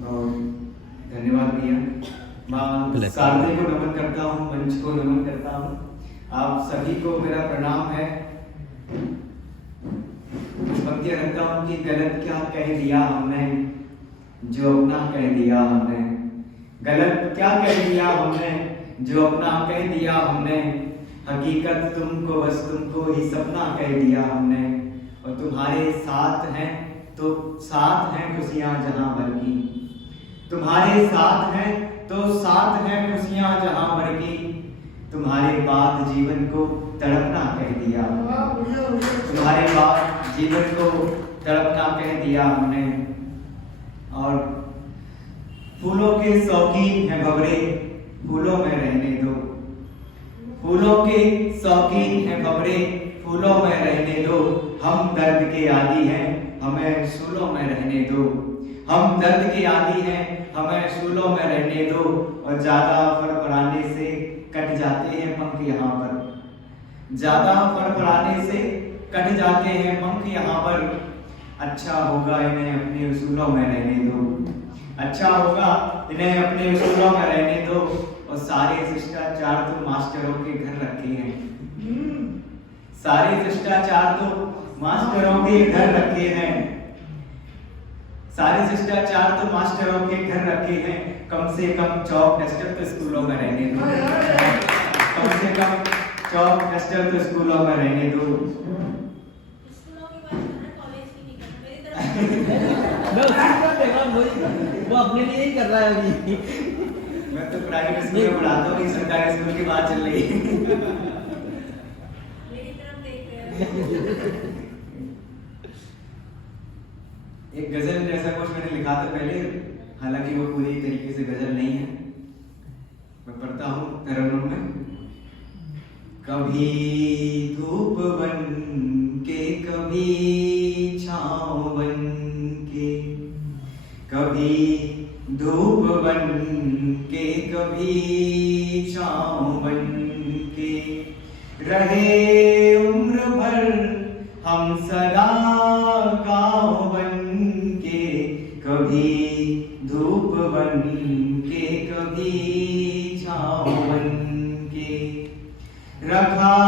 धन्यवाद भैया। माँ शारदे को नमन करता हूँ, मंच को नमन करता हूँ, आप सभी को मेरा प्रणाम है। पंक्तियाँ रखता हूँ कि गलत क्या कह दिया हमने, जो अपना कह दिया हमने। गलत क्या कह दिया हमने, जो अपना कह दिया हमने। हकीकत तुमको बस तुमको ही सपना कह दिया हमने। और तुम्हारे साथ हैं तो साथ हैं खुशियाँ जहाँ भर की। तुम्हारे साथ हैं तो साथ हैं खुशियाँ जहाँ भर की। तुम्हारे बाद जीवन को तड़पना कह दिया। तुम्हारे बाद जीवन को तड़पना कह दिया हमने। और फूलों के शौकीन हैं भंवरे, फूलों में रहने दो। फूलों के शौकीन हैं भंवरे, फूलों में रहने दो। हम दर्द के आदी हैं, हमें सूलों में रहने दो। हम दर्द के आदी हैं, हमें सूलों में रहने दो। और ज्यादा फड़फड़ाने से कट जाते हैं पंख यहाँ पर। ज्यादा फड़फड़ाने से कट जाते हैं पंख यहाँ पर। अच्छा होगा इन्हें अपने उसूलों में रहने दो। अच्छा होगा इन्हें अपने उसूलों में रहने दो। और सारे शिष्टाचार तो मास्टरों के घर रखे हैं। सारे शिष्टाचार तो मास्टरों के घर रखे हैं। सारे शिष्टाचार तो मास्टरों के घर रखे हैं। कम से कम चौक डस्टर तो स्कूलों में रहने दो। कम से कम चौक डस्टर तो स्कूलों में रहने दो। वो अपने लिए ही कर रहा है अभी। मैं तो प्राइवेट स्कूल में पढ़ाता हूँ, सरकारी स्कूल की बात चल रही है। एक गजल जैसा कुछ मैंने लिखा था पहले, हालांकि वो पूरी तरीके से गजल नहीं है। मैं पढ़ता हूँ तरन्नुम में। कभी धूप बन के, कभी छाँव बन के। कभी धूप बन के, कभी छाँव बन के। रहे उम्र भर हम सदा गाँव बन के। कभी धूप बन के, कभी छाँव बन के। रखा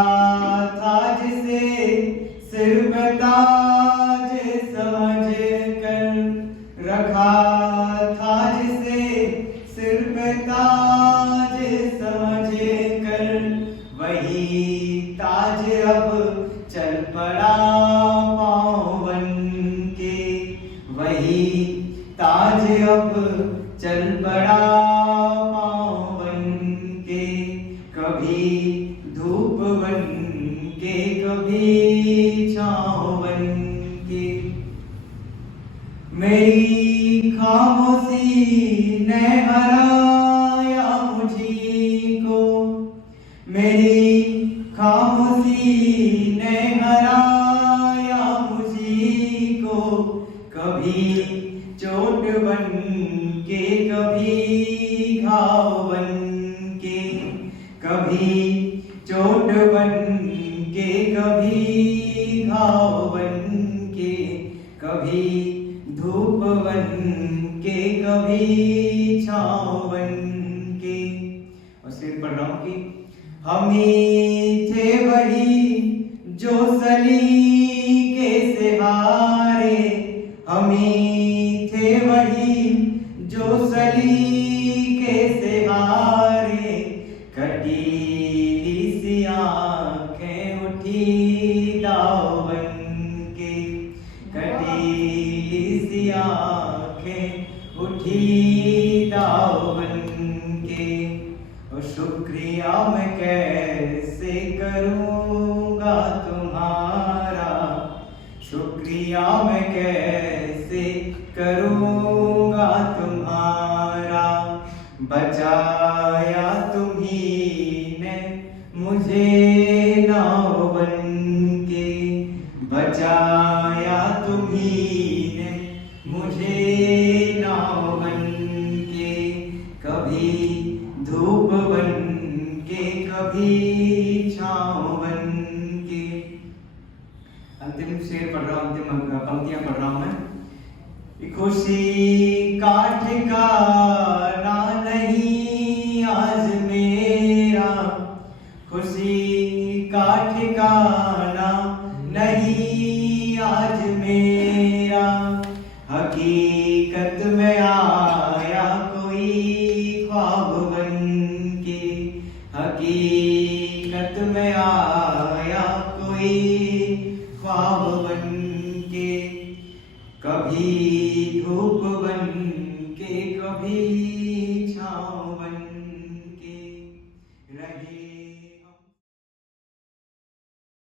था जिसे सिर पे ताज समझ कर। रखा था जिसे सिर पे ताज समझ कर। वही ताज अब चल पड़ा पाँव बन के। वही ताज अब चल पड़ा पाँव बन के। कभी धूप बन के, कभी छाँव बन के। मेरी खामोशी ने हराया मुझी को। मेरी खामोशी ने हराया मुझी को। कभी चोट बन के, कभी घाव बन के। कभी चोट बन के, कभी घाव बन के। कभी धूप बन के, कभी छाँव बन के। और शेर पढ़ रहा हूँ कि हम ही थे वही जो सलीके से हारे। हम ही थे वही जो सलीके से हारे। कटीली सी आँखें उठी दाव बन के। कटीली सी आँखें उठी दाव बन के। और शुक्रिया मैं कैसे करूँगा तुम्हारा। शुक्रिया मैं कैसे करूँगा तुम्हारा। बचाया तुम्ही ने मुझे नाव बन के। बचाया तुम्ही ने मुझे नाव बन के। कभी धूप बन के, कभी छाँव बन के। अंतिम शेर पढ़ रहा हूँ, अंतिम पंक्तियाँ पढ़ रहा हूँ मैं। खुशी का ठिकाना नहीं आज मेरा, खुशी का ठिकाना नहीं आज मेरा। हकीकत में आया कोई ख्वाब बन के, हकीकत में आया कोई ख्वाब बन के, कभी धूप बन के कभी छाँव